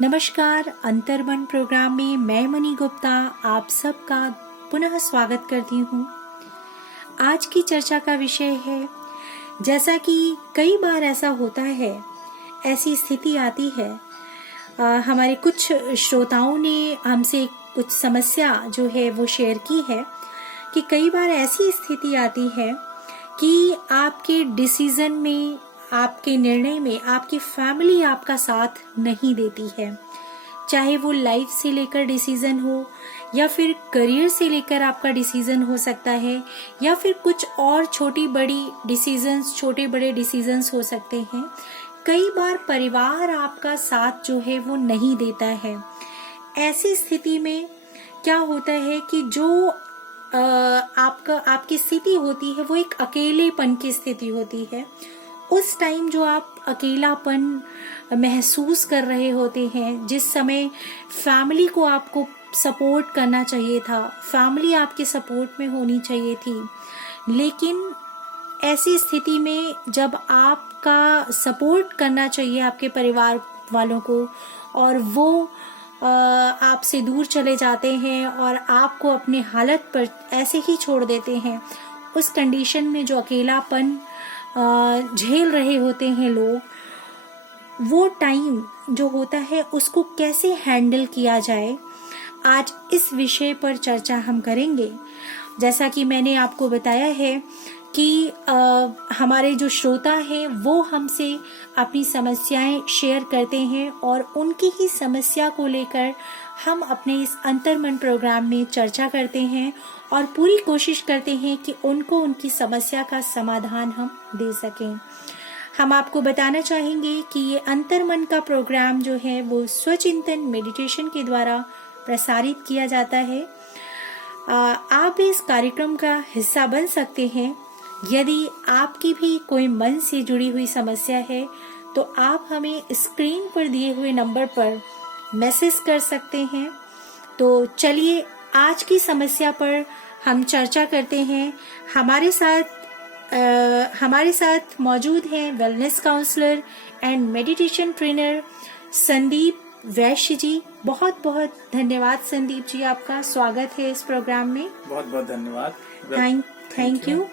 नमस्कार। अंतर्मन प्रोग्राम में मैं मनी गुप्ता आप सबका पुनः स्वागत करती हूँ। आज की चर्चा का विषय है, जैसा कि कई बार ऐसा होता है, ऐसी स्थिति आती है, हमारे कुछ श्रोताओं ने हमसे कुछ समस्या जो है वो शेयर की है कि कई बार ऐसी स्थिति आती है कि आपके डिसीजन में, आपके निर्णय में आपकी फैमिली आपका साथ नहीं देती है। चाहे वो लाइफ से लेकर डिसीजन हो या फिर करियर से लेकर आपका डिसीजन हो सकता है, या फिर कुछ और छोटे बड़े डिसीजंस हो सकते हैं। कई बार परिवार आपका साथ जो है वो नहीं देता है। ऐसी स्थिति में क्या होता है कि जो आपकी स्थिति होती है वो एक अकेलेपन की स्थिति होती है। उस टाइम जो आप अकेलापन महसूस कर रहे होते हैं, जिस समय फैमिली को आपको सपोर्ट करना चाहिए था, फैमिली आपके सपोर्ट में होनी चाहिए थी, लेकिन ऐसी स्थिति में जब आपका सपोर्ट करना चाहिए आपके परिवार वालों को और वो आपसे दूर चले जाते हैं और आपको अपनी हालत पर ऐसे ही छोड़ देते हैं, उस कंडीशन में जो अकेलापन झेल रहे होते हैं लोग, वो टाइम जो होता है उसको कैसे हैंडल किया जाए, आज इस विषय पर चर्चा हम करेंगे। जैसा कि मैंने आपको बताया है कि हमारे जो श्रोता हैं वो हमसे अपनी समस्याएं शेयर करते हैं और उनकी ही समस्या को लेकर हम अपने इस अंतर्मन प्रोग्राम में चर्चा करते हैं और पूरी कोशिश करते हैं कि उनको उनकी समस्या का समाधान हम दे सकें। हम आपको बताना चाहेंगे कि ये अंतर्मन का प्रोग्राम जो है वो स्वचिंतन मेडिटेशन के द्वारा प्रसारित किया जाता है। आप भी इस कार्यक्रम का हिस्सा बन सकते हैं। यदि आपकी भी कोई मन से जुड़ी हुई समस्या है तो आप हमें स्क्रीन पर दिए हुए नंबर पर मैसेज कर सकते हैं। तो चलिए आज की समस्या पर हम चर्चा करते हैं। हमारे साथ मौजूद हैं wellness counsellor and meditation trainer Sandeep Vaishya ji. बहुत बहुत धन्यवाद संदीप जी, आपका स्वागत है इस प्रोग्राम में। बहुत बहुत धन्यवाद। थैंक यू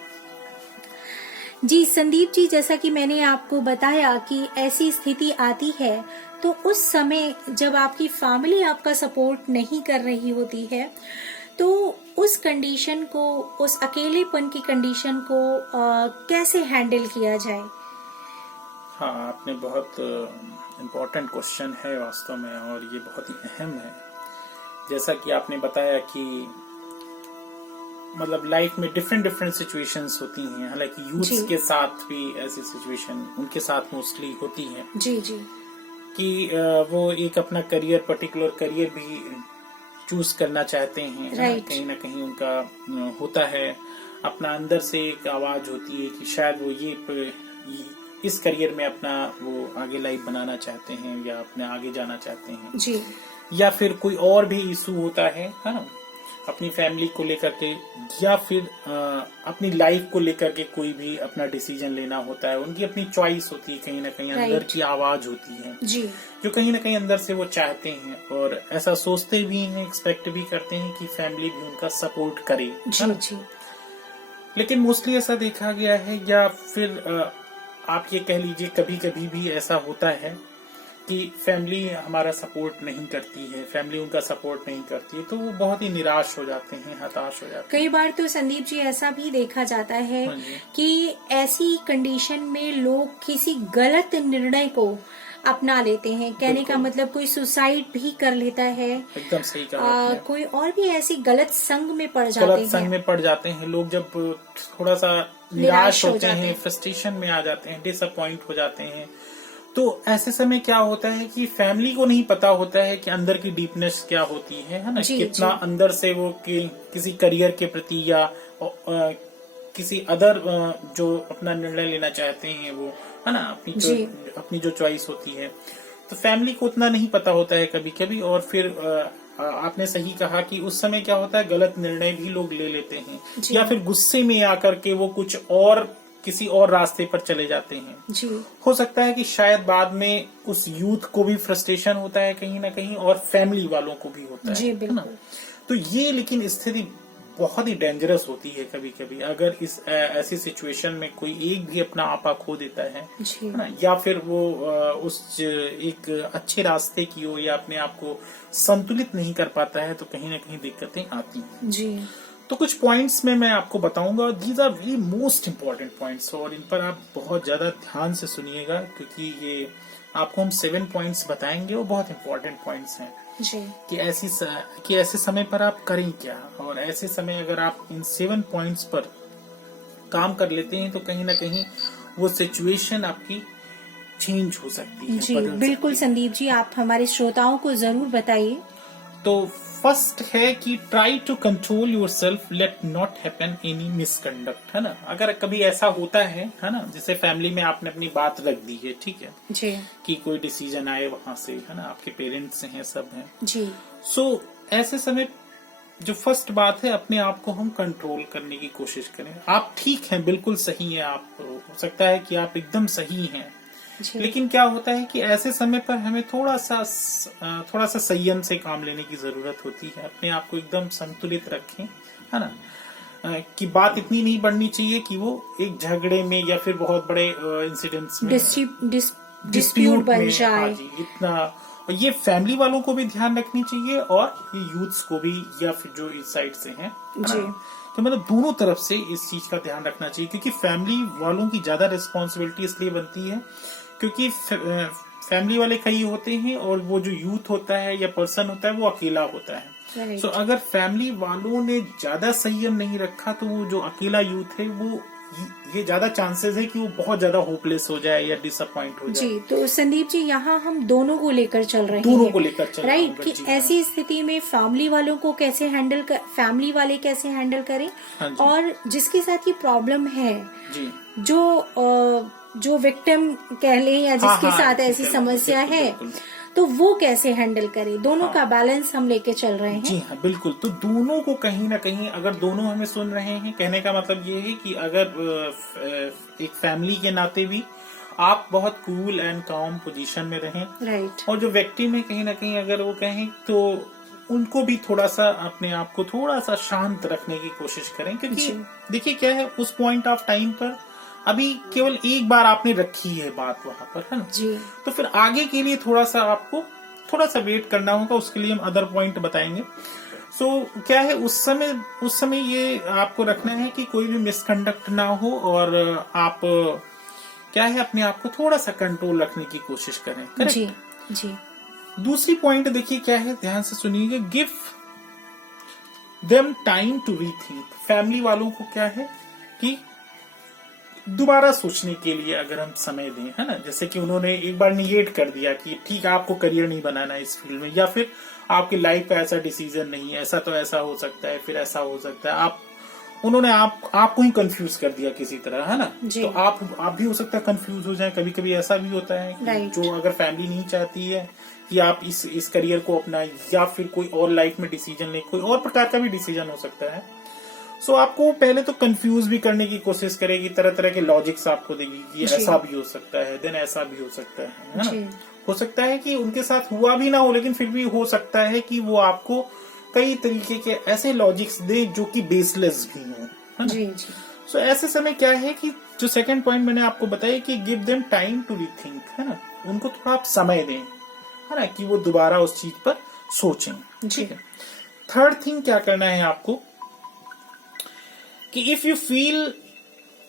जी। संदीप जी, जैसा कि मैंने आपको बताया कि ऐसी स्थिति आती है तो उस समय जब आपकी फैमिली आपका सपोर्ट नहीं कर रही होती है तो उस कंडीशन को, उस अकेलेपन की कंडीशन को कैसे हैंडल किया जाए? हाँ, आपने बहुत इम्पोर्टेंट क्वेश्चन है वास्तव में, और ये बहुत ही अहम है। जैसा कि आपने बताया कि मतलब लाइफ में डिफरेंट सिचुएशंस होती हैं, हालांकि यूथ्स के साथ भी ऐसी सिचुएशन उनके साथ मोस्टली होती है जी जी, कि वो एक अपना पर्टिकुलर करियर भी चूज करना चाहते हैं। कहीं ना कहीं उनका होता है, अपना अंदर से एक आवाज होती है कि शायद वो इस करियर में अपना वो आगे लाइफ बनाना चाहते हैं या अपने आगे जाना चाहते हैं जी। या फिर कोई और भी इशू होता है ना, अपनी फैमिली को लेकर के या फिर अपनी लाइफ को लेकर के कोई भी अपना डिसीजन लेना होता है। उनकी अपनी चॉइस होती है, कहीं ना कहीं अंदर की आवाज होती है जी, जो कहीं ना कहीं अंदर से वो चाहते हैं और ऐसा सोचते भी हैं, एक्सपेक्ट भी करते हैं कि फैमिली भी उनका सपोर्ट करे जी जी। लेकिन मोस्टली ऐसा देखा गया है, या फिर आप ये कह लीजिए कभी कभी भी ऐसा होता है कि फैमिली हमारा सपोर्ट नहीं करती है, फैमिली उनका सपोर्ट नहीं करती है, तो वो बहुत ही निराश हो जाते हैं, हताश हो जाते हैं। कई बार तो संदीप जी ऐसा भी देखा जाता है कि ऐसी कंडीशन में लोग किसी गलत निर्णय को अपना लेते हैं। कहने का मतलब कोई सुसाइड भी कर लेता है। एकदम सही कहा। कोई और भी ऐसी गलत संग में पड़ जाते हैं। लोग जब थोड़ा सा निराश होते हैं, फ्रस्ट्रेशन में आ जाते हैं, डिसअपॉइंट हो जाते हैं, तो ऐसे समय क्या होता है कि फैमिली को नहीं पता होता है कि अंदर की डीपनेस क्या होती है ना, कितना अंदर से वो किसी करियर के प्रति या किसी अदर जो अपना निर्णय लेना चाहते हैं वो, है ना, अपनी जो चॉइस होती है, तो फैमिली को उतना नहीं पता होता है कभी कभी। और फिर आपने सही कहा कि उस समय क्या होता है, गलत निर्णय भी लोग ले लेते हैं या फिर गुस्से में आकर के वो कुछ और किसी और रास्ते पर चले जाते हैं। जी। हो सकता है कि शायद बाद में उस यूथ को भी फ्रस्ट्रेशन होता है कहीं ना कहीं, और फैमिली वालों को भी होता जी, है ना। तो ये लेकिन स्थिति बहुत ही डेंजरस होती है कभी कभी, अगर इस ऐसी सिचुएशन में कोई एक भी अपना आपा खो देता है ना, या फिर वो उस एक अच्छे रास्ते की ओर या अपने आप को संतुलित नहीं कर पाता है, तो कहीं ना कहीं दिक्कतें आती हैं। जी। तो कुछ पॉइंट्स में मैं आपको बताऊंगा, these are very most important points, और इन पर आप बहुत ज्यादा ध्यान से सुनिएगा, क्योंकि ये आपको हम 7 पॉइंट्स बताएंगे, वो बहुत इम्पोर्टेंट पॉइंट्स हैं जी। कि ऐसे समय पर आप करें क्या, और ऐसे समय अगर आप इन 7 पॉइंट्स पर काम कर लेते हैं तो कहीं ना कहीं वो सिचुएशन आपकी चेंज हो सकती है। जी बिल्कुल संदीप जी, आप हमारे श्रोताओं को जरूर बताइए। तो फर्स्ट है कि try to control yourself, let not happen any misconduct, है ना। अगर कभी ऐसा होता है ना, जैसे फैमिली में आपने अपनी बात रख दी है, ठीक है जी, कि कोई डिसीजन आए वहां से, है ना, आपके पेरेंट्स हैं, सब हैं जी। सो ऐसे समय जो फर्स्ट बात है, अपने आप को हम कंट्रोल करने की कोशिश करें। आप ठीक हैं, बिल्कुल सही है, आप हो सकता है कि आप एकदम सही हैं, लेकिन क्या होता है कि ऐसे समय पर हमें थोड़ा सा संयम से काम लेने की जरूरत होती है। अपने आप को एकदम संतुलित रखें, है ना, कि बात इतनी नहीं बढ़नी चाहिए कि वो एक झगड़े में या फिर बहुत बड़े इंसिडेंट्स में डिस्प्यूट बन जाए। हाँ जी, इतना ये फैमिली वालों को भी ध्यान रखनी चाहिए, और ये यूथ्स को भी, या फिर जो इस साइड से हैं, तो मतलब दोनों तरफ से इस चीज का ध्यान रखना चाहिए, क्योंकि फैमिली वालों की ज्यादा रिस्पॉन्सिबिलिटी इसलिए बनती है क्योंकि फैमिली वाले कई होते हैं, और वो जो यूथ होता है या पर्सन होता है वो अकेला होता है। सो अगर फैमिली वालों ने ज्यादा संयम नहीं रखा, तो वो जो अकेला यूथ है, वो ये ज्यादा चांसेस है कि वो बहुत ज्यादा होपलेस हो जाए या डिसअपॉइंट हो जाए। जी, तो संदीप जी यहाँ हम दोनों को लेकर चल रहे हैं, दोनों को लेकर चल रहे हैं, राइट, कि ऐसी स्थिति में फैमिली वालों को कैसे हैंडल फैमिली वाले कैसे हैंडल करें, और जिसके साथ ये प्रॉब्लम है जी, जो विक्टिम कह लें या जिसके साथ ऐसी समस्या है, तो वो कैसे हैंडल करे, दोनों का बैलेंस हम लेके चल रहे हैं। जी हाँ, बिल्कुल। तो दोनों को कहीं ना कहीं, अगर दोनों हमें सुन रहे हैं, कहने का मतलब ये है कि अगर एक फैमिली के नाते भी आप बहुत कूल एंड काम पोजीशन में रहें, राइट, और जो व्यक्ति में कहीं ना कहीं अगर वो कहें, तो उनको भी थोड़ा सा अपने आप को थोड़ा सा शांत रखने की कोशिश करें, क्योंकि देखिए क्या है, उस पॉइंट ऑफ टाइम पर अभी केवल एक बार आपने रखी है बात वहां पर, है ना जी, तो फिर आगे के लिए थोड़ा सा आपको थोड़ा सा वेट करना होगा, उसके लिए हम अदर पॉइंट बताएंगे। सो क्या है, उस समय ये आपको रखना है कि कोई भी मिसकंडक्ट ना हो, और आप क्या है, अपने आप को थोड़ा सा कंट्रोल रखने की कोशिश करें। करेक्ट जी, जी। दूसरी पॉइंट देखिए क्या है, ध्यान से सुनिएगा, give them time to rethink. Family वालों को क्या है कि दोबारा सोचने के लिए अगर हम समय दें, है ना, जैसे कि उन्होंने एक बार निगेट कर दिया कि ठीक है, आपको करियर नहीं बनाना इस फील्ड में, या फिर आपकी लाइफ का ऐसा डिसीजन नहीं है, ऐसा तो ऐसा हो सकता है, फिर ऐसा हो सकता है, उन्होंने आपको ही कंफ्यूज कर दिया किसी तरह, है ना, तो आप भी हो सकता है कंफ्यूज हो जाए। कभी कभी ऐसा भी होता है कि जो अगर फैमिली नहीं चाहती है कि आप इस करियर को अपनाएं, या फिर कोई और लाइफ में डिसीजन ले, कोई और प्रकार का भी डिसीजन हो सकता है, सो आपको पहले तो कंफ्यूज भी करने की कोशिश करेगी, तरह तरह के लॉजिक्स आपको देगी कि ऐसा भी हो सकता है, देन ऐसा भी हो सकता है ना। हो सकता है कि उनके साथ हुआ भी ना हो, लेकिन फिर भी हो सकता है कि वो आपको कई तरीके के ऐसे लॉजिक्स दे जो कि बेसलेस भी हों, है ना। सो ऐसे समय क्या है कि जो सेकंड पॉइंट मैंने आपको बताया कि give them time to rethink, है ना, उनको थोड़ा आप समय दें, है ना, कि वो दोबारा उस चीज पर सोचें। ठीक है। थर्ड थिंग क्या करना है आपको कि if you feel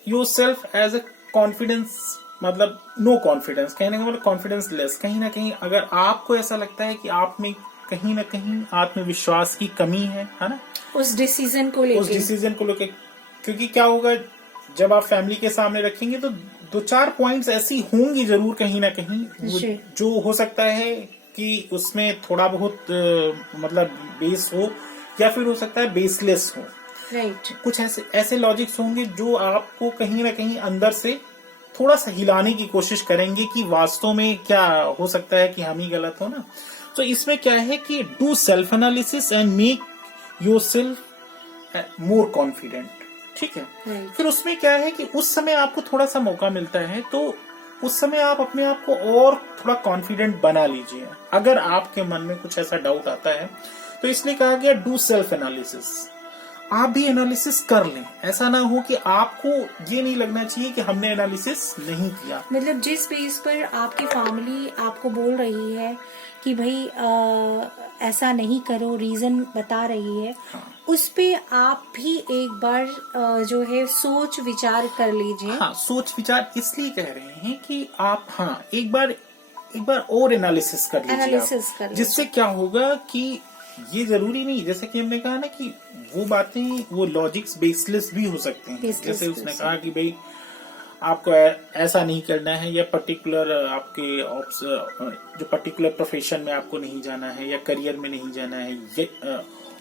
yourself as a confidence, मतलब नो कॉन्फिडेंस, कहने का मतलब कॉन्फिडेंस लेस, कहीं ना कहीं अगर आपको ऐसा लगता है कि आप में कहीं ना कहीं आत्मविश्वास की कमी है ना, उस डिसीजन को लेके, क्योंकि क्या होगा जब आप फैमिली के सामने रखेंगे तो 2-4 पॉइंट्स ऐसी होंगी जरूर कहीं ना कहीं जो हो सकता है कि उसमें थोड़ा बहुत मतलब बेस हो, या फिर हो सकता है बेसलेस हो। राइट। कुछ ऐसे लॉजिक्स होंगे जो आपको कहीं ना कहीं अंदर से थोड़ा सा हिलाने की कोशिश करेंगे कि वास्तव में क्या हो सकता है कि हम ही गलत हो ना। तो इसमें क्या है कि do self analysis and make yourself more confident. ठीक है। Right. फिर उसमें क्या है कि उस समय आपको थोड़ा सा मौका मिलता है, तो उस समय आप अपने आप को और थोड़ा कॉन्फिडेंट बना लीजिए। अगर आपके मन में कुछ ऐसा डाउट आता है तो इसलिए कहा गया डू सेल्फ एनालिसिस। आप भी एनालिसिस कर लें, ऐसा ना हो कि आपको ये नहीं लगना चाहिए कि हमने एनालिसिस नहीं किया। मतलब जिस बेस पर आपकी फैमिली आपको बोल रही है कि भाई ऐसा नहीं करो, रीजन बता रही है, हाँ। उस पे आप भी एक बार जो है सोच विचार कर लीजिए। हाँ, सोच विचार इसलिए कह रहे हैं कि आप एक बार और एनालिसिस कर लीजिए, जिससे क्या होगा कि ये जरूरी नहीं, जैसे कि हमने कहा ना कि वो बातें वो लॉजिक्स बेसलेस भी हो सकते हैं। जैसे उसने कहा कि भाई आपको ऐसा नहीं करना है, या पर्टिकुलर आपके जो पर्टिकुलर प्रोफेशन में आपको नहीं जाना है, या करियर में नहीं जाना है,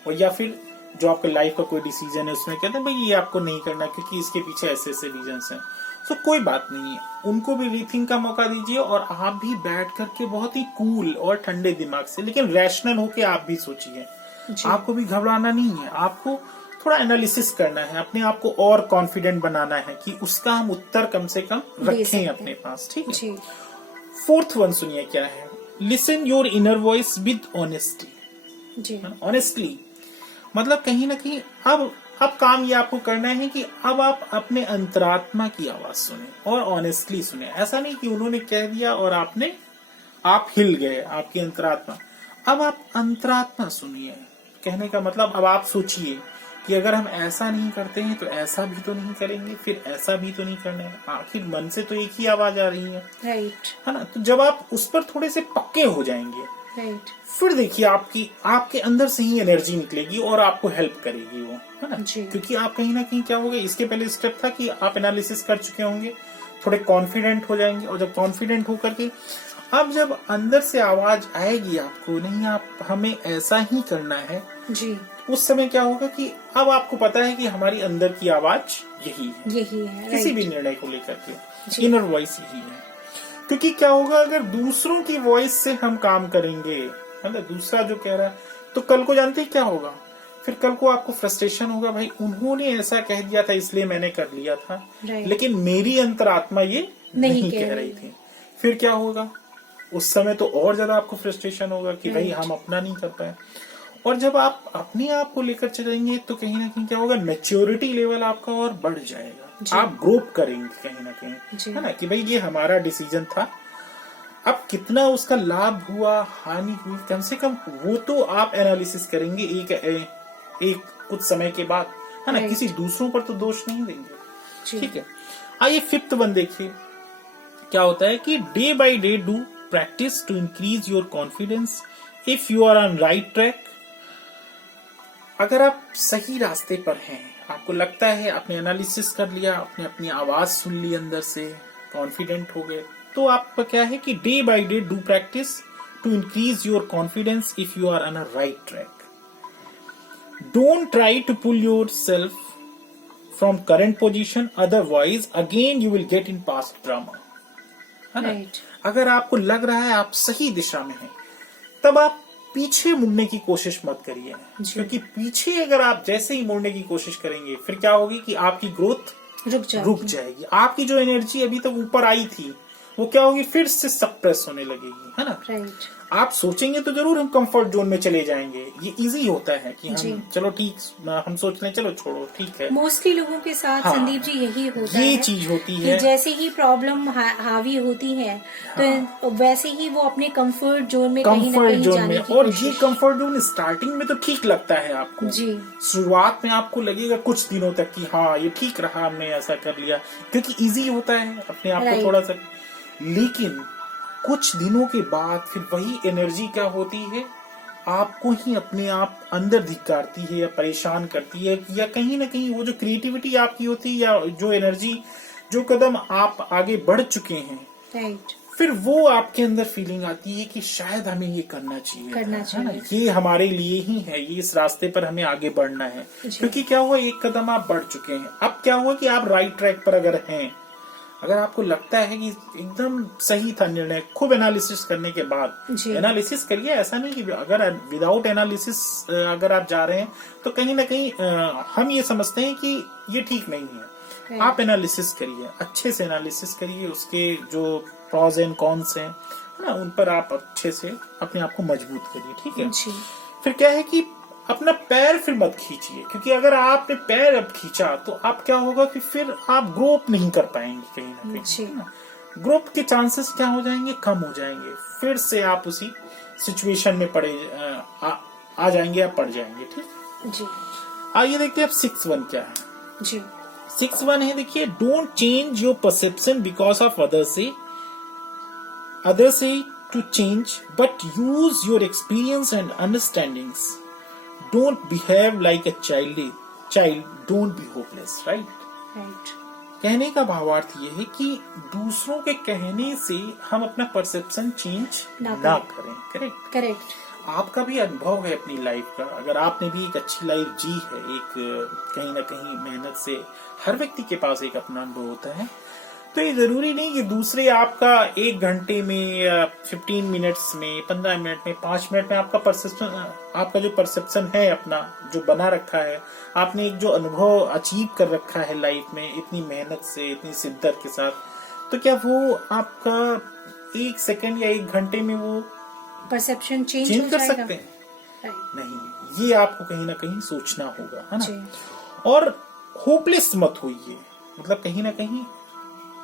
और या फिर जो आपके लाइफ का कोई डिसीजन है उसमें कहते हैं भाई ये आपको नहीं करना क्योंकि इसके पीछे ऐसे ऐसे रीजंस हैं। तो कोई बात नहीं है, उनको भी रीथिंक का मौका दीजिए, और आप भी बैठ करके बहुत ही कूल और ठंडे दिमाग से, लेकिन रैशनल होके आप भी सोचिए। आपको भी घबराना नहीं है, आपको थोड़ा एनालिसिस करना है, अपने आप को और कॉन्फिडेंट बनाना है कि उसका हम उत्तर कम से कम रखें अपने पास। ठीक है। फोर्थ वन सुनिए क्या है, listen your inner voice with honesty. Honestly मतलब कहीं ना कहीं अब काम ये आपको करना है कि अब आप अपने अंतरात्मा की आवाज सुने और ऑनेस्टली सुने। ऐसा नहीं कि उन्होंने कह दिया और आप हिल गए, आपकी अंतरात्मा। अब आप अंतरात्मा सुनिए। कहने का मतलब अब आप सोचिए कि अगर हम ऐसा नहीं करते हैं तो ऐसा भी तो नहीं करेंगे, फिर ऐसा भी तो नहीं करना है। आखिर मन से तो एक ही आवाज आ रही है, राइट, है ना। तो जब आप उस पर थोड़े से पक्के हो जाएंगे, राइट, फिर देखिए आपके अंदर से ही एनर्जी निकलेगी और आपको हेल्प करेगी वो, है ना। क्योंकि आप कहीं ना कहीं क्या होगा, इसके पहले स्टेप था कि आप एनालिसिस कर चुके होंगे, थोड़े कॉन्फिडेंट हो जाएंगे, और जब कॉन्फिडेंट होकर के अब जब अंदर से आवाज आएगी आपको, नहीं आप हमें ऐसा ही करना है जी, उस समय क्या होगा कि अब आपको पता है कि हमारी अंदर की आवाज यही है, किसी भी निर्णय को लेकर के इनर वॉइस यही है। क्योंकि क्या होगा, अगर दूसरों की वॉइस से हम काम करेंगे, मतलब दूसरा जो कह रहा है, तो कल को जानते हैं क्या होगा, फिर कल को आपको फ्रस्ट्रेशन होगा, भाई उन्होंने ऐसा कह दिया था इसलिए मैंने कर लिया था, लेकिन मेरी अंतरात्मा ये नहीं कह रही थी। फिर क्या होगा, उस समय तो और ज्यादा आपको फ्रस्ट्रेशन होगा कि भाई हम अपना नहीं कर पाए। और जब आप अपने आप को लेकर चलेंगे तो कहीं ना कहीं क्या होगा, मैच्योरिटी लेवल आपका और बढ़ जाएगा, आप ग्रो करेंगे कहीं ना कहीं, है ना, कि भाई ये हमारा डिसीजन था, अब कितना उसका लाभ हुआ हानि हुई, कम से कम वो तो आप एनालिसिस करेंगे एक कुछ समय के बाद, है ना। किसी दूसरों पर तो दोष नहीं देंगे। ठीक है। आइए फिफ्थ वन देखिए क्या होता है कि day by day do practice to increase your confidence if you are on right track. अगर आप सही रास्ते पर हैं, आपको लगता है आपने एनालिसिस कर लिया, आपने अपनी आवाज सुन ली, अंदर से कॉन्फिडेंट हो गए, तो आपका क्या है कि day by day do practice to increase your confidence if you are on a right track. Don't try to pull yourself from current position, otherwise again you will get in past drama, है ना। अगर आपको लग रहा है आप सही दिशा में हैं, तब आप पीछे मुड़ने की कोशिश मत करिए, क्योंकि पीछे अगर आप जैसे ही मुड़ने की कोशिश करेंगे, फिर क्या होगी कि आपकी ग्रोथ रुक जाएगी। आपकी जो एनर्जी अभी तक ऊपर आई थी वो क्या होगी, फिर से सप्रेस होने लगेगी, है ना। राइट। आप सोचेंगे तो जरूर हम कंफर्ट जोन में चले जाएंगे, ये इजी होता है कि हम चलो ठीक, हम सोच लें चलो छोड़ो ठीक है। मोस्टली लोगों के साथ संदीप जी यही होता है, ये चीज होती है, जैसे ही प्रॉब्लम हावी होती है तो वैसे ही वो अपने कंफर्ट जोन में कहीं ना कहीं जाने की और ये कंफर्ट जोन स्टार्टिंग में तो ठीक लगता है आपको जी, शुरुआत में आपको लगेगा कुछ दिनों तक कि हाँ ये ठीक रहा, हमने ऐसा कर लिया, क्योंकि इजी होता है अपने आप को थोड़ा सा। लेकिन कुछ दिनों के बाद फिर वही एनर्जी क्या होती है, आपको ही अपने आप अंदर धिक्कारती है या परेशान करती है, या कहीं ना कहीं वो जो क्रिएटिविटी आपकी होती है या जो एनर्जी, जो कदम आप आगे बढ़ चुके हैं, राइट, फिर वो आपके अंदर फीलिंग आती है कि शायद हमें ये करना चाहिए, है ना, ये हमारे लिए ही है, ये इस रास्ते पर हमें आगे बढ़ना है। क्योंकि क्या हुआ, एक कदम आप बढ़ चुके हैं, अब क्या हुआ कि आप राइट ट्रैक पर अगर हैं, अगर आपको लगता है कि एकदम सही था निर्णय, खूब एनालिसिस करने के बाद, एनालिसिस करिए, ऐसा नहीं कि अगर विदाउट एनालिसिस अगर आप जा रहे हैं तो कहीं ना कहीं हम ये समझते हैं कि ये ठीक नहीं है। आप एनालिसिस करिए, अच्छे से एनालिसिस करिए, उसके जो प्रॉज एंड कॉन्स हैं ना, उन पर आप अच्छे से अपने आप को मजबूत करिए, ठीक है। फिर क्या है कि अपना पैर फिर मत खींचिए, क्योंकि अगर आपने पैर अब खींचा तो आप क्या होगा कि फिर आप ग्रो अप नहीं कर पाएंगे कहीं ना कहीं। ग्रो अप के चांसेस क्या हो जाएंगे, कम हो जाएंगे, फिर से आप उसी सिचुएशन में आ जाएंगे या पड़ जाएंगे, ठीक जी। आइए देखते हैं अब 6-1 क्या है जी। 6-1 है, देखिए, don't change your perception because of others say to change, but use your experience and understandings. Don't behave like a child. Don't be hopeless, right? कहने का भावार्थ ये है कि दूसरों के कहने से हम अपना परसेप्शन चेंज ना करें। करेक्ट। आपका भी अनुभव है अपनी लाइफ का, अगर आपने भी एक अच्छी लाइफ जी है, एक कहीं ना कहीं मेहनत से, हर व्यक्ति के पास एक अपना अनुभव होता है, तो ये जरूरी नहीं कि दूसरे आपका 1 घंटे में या 15 मिनट्स में, 15 मिनट में, 5 मिनट में आपका जो परसेप्शन है अपना, जो बना रखा है आपने, एक जो अनुभव अचीव कर रखा है लाइफ में इतनी मेहनत से, इतनी शिद्दत के साथ, तो क्या वो आपका 1 सेकंड या 1 घंटे में वो परसेप्शन चेंज कर सकते हैं? नहीं, ये आपको कहीं ना कहीं सोचना होगा, है ना। और होपलेस मत होइए, मतलब कहीं ना कहीं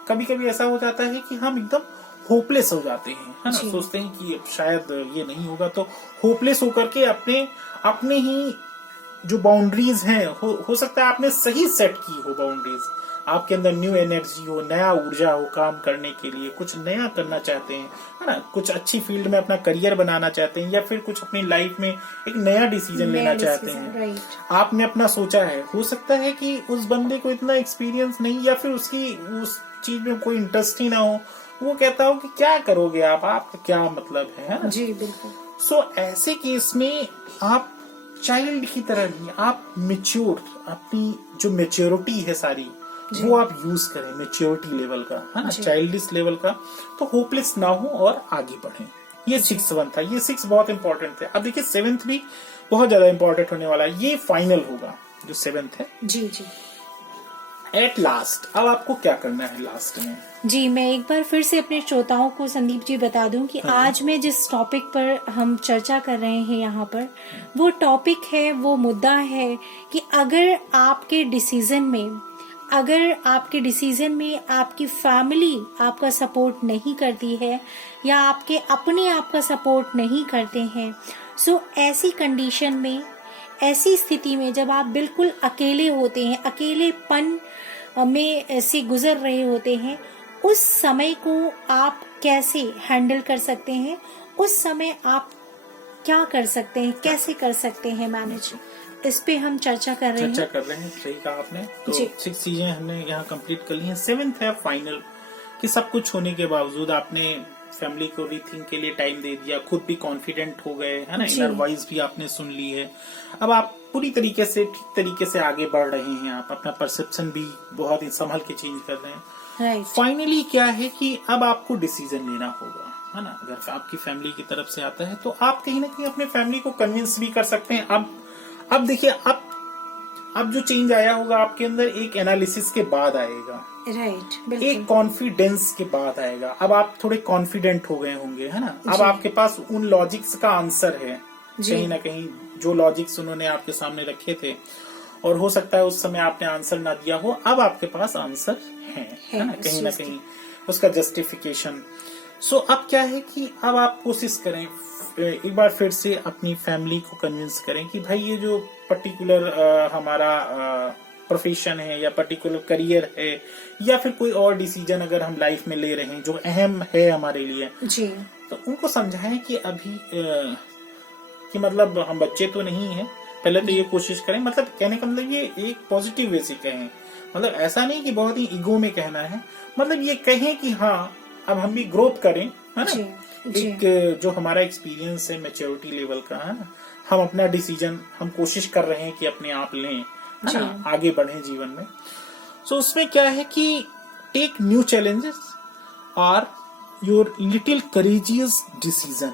कभी कभी ऐसा हो जाता है कि हम एकदम होपलेस हो जाते हैं, है ना, सोचते हैं कि शायद ये नहीं होगा, तो होपलेस होकर के अपने ही जो बाउंड्रीज हैं, हो सकता है आपने सही सेट की हो बाउंड्रीज, आपके अंदर न्यू एनर्जी हो, नया ऊर्जा हो काम करने के लिए, कुछ नया करना चाहते हैं, है ना, कुछ अच्छी फील्ड में अपना करियर बनाना चाहते हैं, या फिर कुछ अपनी लाइफ में एक नया डिसीजन लेना चाहते हैं, आपने अपना सोचा है, हो सकता है कि उस बंदे को इतना एक्सपीरियंस नहीं, या फिर उसकी उस चीज में कोई इंटरेस्ट ही ना हो, वो कहता हो कि क्या करोगे आपका क्या मतलब है ना? जी बिल्कुल। सो ऐसे केस में आप चाइल्ड की तरह नहीं, आप मेच्योर, अपनी जो मेच्योरिटी है सारी वो आप यूज करें, मेच्योरिटी लेवल का, है ना, चाइल्डिश लेवल का, तो होपलेस ना हो और आगे बढ़ें। ये 6-1 था, ये 6 बहुत इंपॉर्टेंट थे। अब देखिए 7th भी बहुत ज्यादा इंपॉर्टेंट होने वाला है, ये फाइनल होगा जो 7th है जी। एट लास्ट, अब आपको क्या करना है लास्ट में? जी, मैं एक बार फिर से अपने श्रोताओं को संदीप जी बता दूं कि आज मैं जिस टॉपिक पर हम चर्चा कर रहे हैं यहाँ पर, वो टॉपिक है, वो मुद्दा है कि अगर आपके डिसीजन में आपकी फैमिली आपका सपोर्ट नहीं करती है, या आपके अपने आप का सपोर्ट नहीं करते हैं, सो ऐसी कंडीशन में, ऐसी स्थिति में जब आप बिल्कुल अकेले होते हैं, अकेलेपन में से गुजर रहे होते हैं, उस समय को आप कैसे हैंडल कर सकते हैं, उस समय आप क्या कर सकते हैं, कैसे कर सकते हैं मैनेज, इस पे हम चर्चा कर रहे हैं। सही कहा आपने। तो 6 चीजें हमने यहाँ कंप्लीट कर ली हैं। 7th है फाइनल, कि सब कुछ होने के बावजूद आपने फैमिली को रीथिंक के लिए टाइम दे दिया, खुद भी कॉन्फिडेंट हो गए, है ना, इनर वॉइस भी आपने सुन ली है, अब आप पूरी तरीके से ठीक तरीके से आगे बढ़ रहे हैं, आप अपना परसेप्शन भी बहुत ही संभल के चेंज कर रहे हैं। फाइनली क्या है कि अब आपको डिसीजन लेना होगा, है ना, अगर आपकी फैमिली की तरफ से आता है तो आप कहीं ना कहीं अपने फैमिली को कन्विंस भी कर सकते हैं। अब देखिए, अब जो चेंज आया होगा आपके अंदर, एक एनालिसिस के बाद आएगा, एक कॉन्फिडेंस के बाद आएगा। अब आप थोड़े कॉन्फिडेंट हो गए होंगे, है ना, अब आपके पास उन लॉजिक्स का आंसर है, कहीं ना कहीं जो लॉजिक्स उन्होंने आपके सामने रखे थे, और हो सकता है उस समय आपने आंसर ना दिया हो, अब आपके पास आंसर है ना, कहीं ना कहीं उसका जस्टिफिकेशन। सो अब क्या है कि अब आप कोशिश करें, एक बार फिर से अपनी फैमिली को कन्विंस करें कि भाई ये जो पर्टिकुलर हमारा प्रोफेशन है, या पर्टिकुलर करियर है, या फिर कोई और डिसीजन अगर हम लाइफ में ले रहे हैं जो अहम है हमारे लिए जी, तो उनको समझाएं कि अभी कि मतलब हम बच्चे तो नहीं हैं, पहले तो ये कोशिश करें, मतलब कहने का मतलब ये एक पॉजिटिव वे से कहें, मतलब ऐसा नहीं कि बहुत ही ईगो में कहना है, मतलब ये कहें कि हाँ अब हम भी ग्रोथ करें, है ना, एक जो हमारा एक्सपीरियंस है मैच्योरिटी लेवल का, है ना, हम अपना डिसीजन हम कोशिश कर रहे हैं कि अपने आप लें, है ना, आगे बढ़ें जीवन में। सो उसमें क्या है कि टेक न्यू चैलेंजेस और योर लिटिल करेजियस डिसीजन,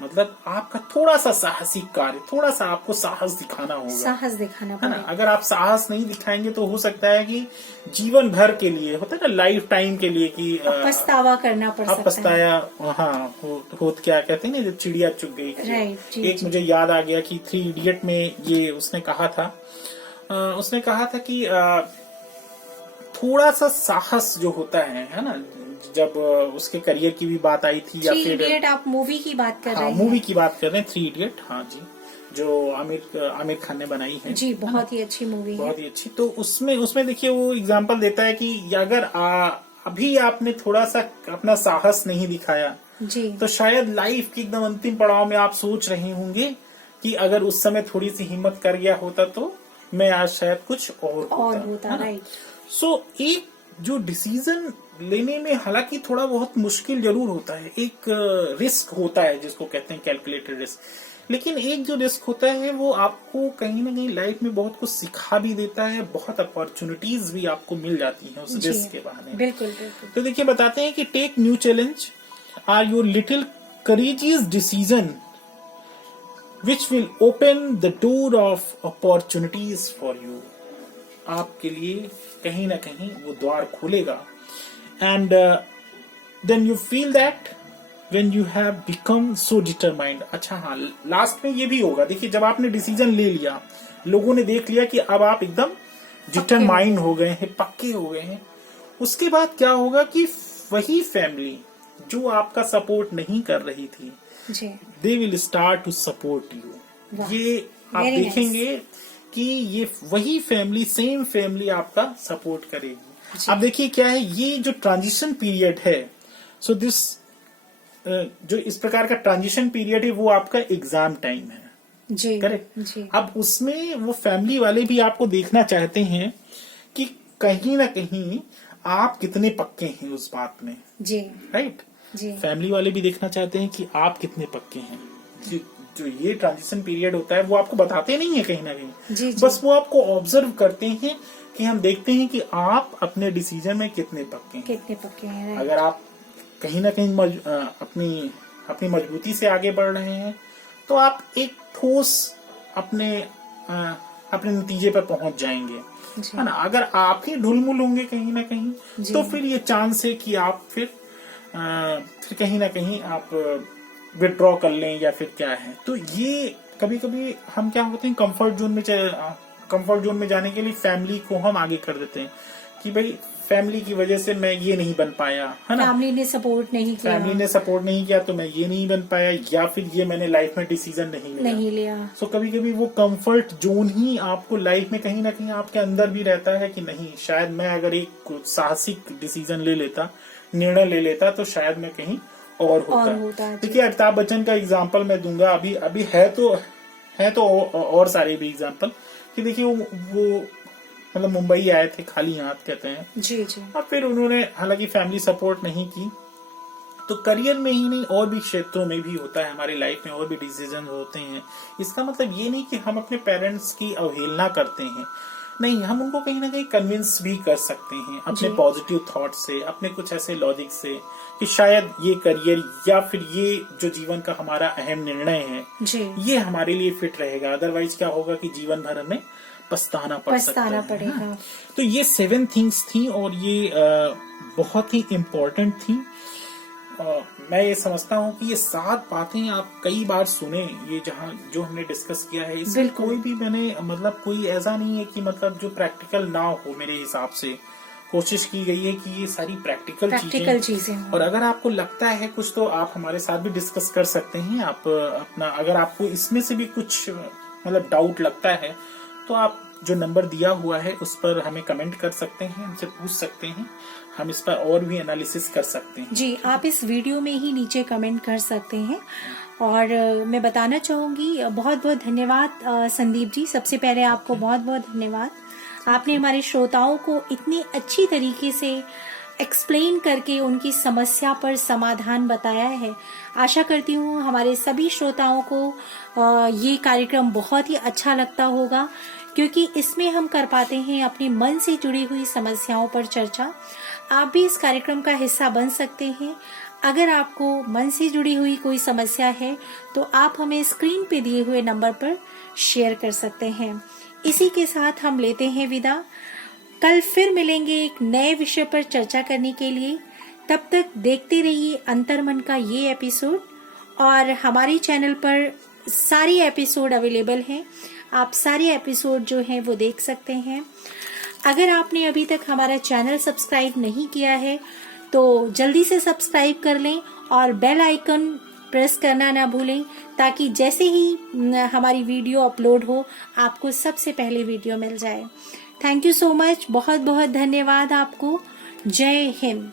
मतलब आपका थोड़ा सा साहसिक कार्य, थोड़ा सा आपको साहस दिखाना होगा, साहस दिखाना है ना। पड़ेगा। अगर आप साहस नहीं दिखाएंगे तो हो सकता है कि जीवन भर के लिए, होता है ना लाइफ टाइम के लिए, कि पछतावा करना पड़ सकता है। पछताया, हाँ होत क्या कहते हैं ना, जब चिड़िया चुग गई। राइट। एक मुझे याद आ गया कि 3 इडियट में ये उसने कहा था कि थोड़ा सा साहस जो होता है ना, जब उसके करियर की भी बात आई थी, या फिर 3 इडियट आप मूवी की बात कर रहे हैं? मूवी की बात कर रहे हैं, 3 इडियट, हाँ जी, जो आमिर खान ने बनाई है जी, बहुत ही अच्छी मूवी है, बहुत ही अच्छी। तो उसमें देखिए वो एग्जांपल देता है कि अगर अभी आपने थोड़ा सा अपना साहस नहीं दिखाया जी, तो शायद लाइफ के एकदम अंतिम पड़ाव में आप सोच रहे होंगे कि अगर उस समय थोड़ी सी हिम्मत कर गया होता तो मैं आज शायद कुछ और होता। राइट। सो एक जो डिसीजन लेने में हालांकि थोड़ा बहुत मुश्किल जरूर होता है, एक रिस्क होता है जिसको कहते हैं कैलकुलेटेड रिस्क, लेकिन एक जो रिस्क होता है वो आपको कहीं ना कहीं लाइफ में बहुत कुछ सिखा भी देता है, बहुत अपॉर्चुनिटीज भी आपको मिल जाती हैं उस रिस्क के बहाने। बिल्कुल बिल्कुल। तो देखिए बताते हैं कि take new challenge are your little courageous decision which will open the door of opportunities for you. आपके लिए कहीं ना कहीं वो द्वार खोलेगा। And then you feel that when you have become so determined। अच्छा हाँ, लास्ट में ये भी होगा, देखिए जब आपने डिसीजन ले लिया, लोगों ने देख लिया कि अब आप एकदम डिटरमाइंड हो गए हैं, पक्के हो गए हैं, उसके बाद क्या होगा कि वही फैमिली जो आपका सपोर्ट नहीं कर रही थी, they will start to support you. ये आप देखेंगे कि ये वही फैमिली, सेम फैमिली आपका सपोर्ट करेगी। अब देखिए क्या है, ये जो ट्रांजिशन पीरियड है, सो दिस जो इस प्रकार का ट्रांजिशन पीरियड है वो आपका एग्जाम टाइम है जी, करेक्ट। अब उसमें वो फैमिली वाले भी आपको देखना चाहते हैं कि कहीं ना कहीं आप कितने पक्के हैं उस बात में जी, राइट जी। फैमिली वाले भी देखना चाहते हैं कि आप कितने पक्के हैं। जो ये ट्रांजिशन पीरियड होता है वो आपको बताते नहीं है कहीं ना कहीं, जी, बस वो आपको ऑब्जर्व करते हैं कि हम देखते हैं कि आप अपने डिसीजन में कितने पक्के हैं। अगर आप कहीं ना कहीं अपनी मजबूती से आगे बढ़ रहे हैं तो आप एक ठोस अपने नतीजे पर पहुंच जाएंगे, है ना। अगर आप ही ढुलमुल होंगे कहीं ना कहीं तो फिर ये चांस है कि आप फिर कहीं ना कहीं आप विड्रॉ कर लें या फिर क्या है। तो ये कभी कभी हम क्या होते हैं, कंफर्ट जोन में जाने के लिए फैमिली को हम आगे कर देते हैं कि भाई फैमिली की वजह से मैं ये नहीं बन पाया, है ना, फैमिली ने सपोर्ट नहीं किया तो मैं ये नहीं बन पाया, या फिर ये मैंने लाइफ में डिसीजन नहीं लिया। सो कभी कभी वो कंफर्ट जोन ही आपको लाइफ में कहीं ना कहीं आपके अंदर भी रहता है कि नहीं, शायद मैं अगर एक साहसिक डिसीजन ले लेता, निर्णय ले लेता, तो शायद मैं कहीं और होता। देखिए अमिताभ बच्चन का एग्जाम्पल मैं दूंगा, अभी है तो और सारे भी एग्जाम्पल कि देखिए वो मतलब मुंबई आए थे खाली हाथ कहते हैं जी जी, और फिर उन्होंने हालांकि फैमिली सपोर्ट नहीं की, तो करियर में ही नहीं और भी क्षेत्रों में भी होता है, हमारी लाइफ में और भी डिसीजन होते हैं। इसका मतलब ये नहीं कि हम अपने पेरेंट्स की अवहेलना करते हैं, नहीं, हम उनको कहीं ना कहीं कन्विंस भी कर सकते हैं अपने पॉजिटिव थॉट से, अपने कुछ ऐसे लॉजिक से कि शायद ये करियर या फिर ये जो जीवन का हमारा अहम निर्णय है ये हमारे लिए फिट रहेगा, अदरवाइज क्या होगा कि जीवन भर हमें पछताना पड़ेगा। तो ये 7 थिंग्स थी और ये बहुत ही इम्पोर्टेंट थी। मैं ये समझता हूँ कि ये 7 बातें आप कई बार सुने, ये जो हमने डिस्कस किया है इसमें कोई भी मैंने मतलब कोई ऐसा नहीं है कि मतलब जो प्रैक्टिकल ना हो। मेरे हिसाब से कोशिश की गई है कि ये सारी प्रैक्टिकल चीजें और अगर आपको लगता है कुछ तो आप हमारे साथ भी डिस्कस कर सकते हैं। आप अपना अगर आपको इसमें से भी कुछ मतलब डाउट लगता है तो आप जो नंबर दिया हुआ है उस पर हमें कमेंट कर सकते हैं, हमसे पूछ सकते हैं, हम इस पर और भी एनालिसिस कर सकते हैं। जी, आप इस वीडियो में ही नीचे कमेंट कर सकते हैं। और मैं बताना चाहूंगी बहुत बहुत धन्यवाद संदीप जी, सबसे पहले आपको बहुत बहुत धन्यवाद। आपने हमारे श्रोताओं को इतनी अच्छी तरीके से एक्सप्लेन करके उनकी समस्या पर समाधान बताया है। आशा करती हूँ हमारे सभी श्रोताओं को ये कार्यक्रम बहुत ही अच्छा लगता होगा, क्योंकि इसमें हम कर पाते हैं अपने मन से जुड़ी हुई समस्याओं पर चर्चा। आप भी इस कार्यक्रम का हिस्सा बन सकते हैं। अगर आपको मन से जुड़ी हुई कोई समस्या है तो आप हमें स्क्रीन पे दिए हुए नंबर पर शेयर कर सकते हैं। इसी के साथ हम लेते हैं विदा। कल फिर मिलेंगे एक नए विषय पर चर्चा करने के लिए। तब तक देखते रहिए अंतर्मन का ये एपिसोड, और हमारे चैनल पर सारी एपिसोड अवेलेबल हैं। आप सारे एपिसोड जो हैं वो देख सकते हैं। अगर आपने अभी तक हमारा चैनल सब्सक्राइब नहीं किया है तो जल्दी से सब्सक्राइब कर लें और बेल आइकन प्रेस करना ना भूलें, ताकि जैसे ही हमारी वीडियो अपलोड हो आपको सबसे पहले वीडियो मिल जाए। Thank you so much. बहुत बहुत धन्यवाद आपको। जय हिंद।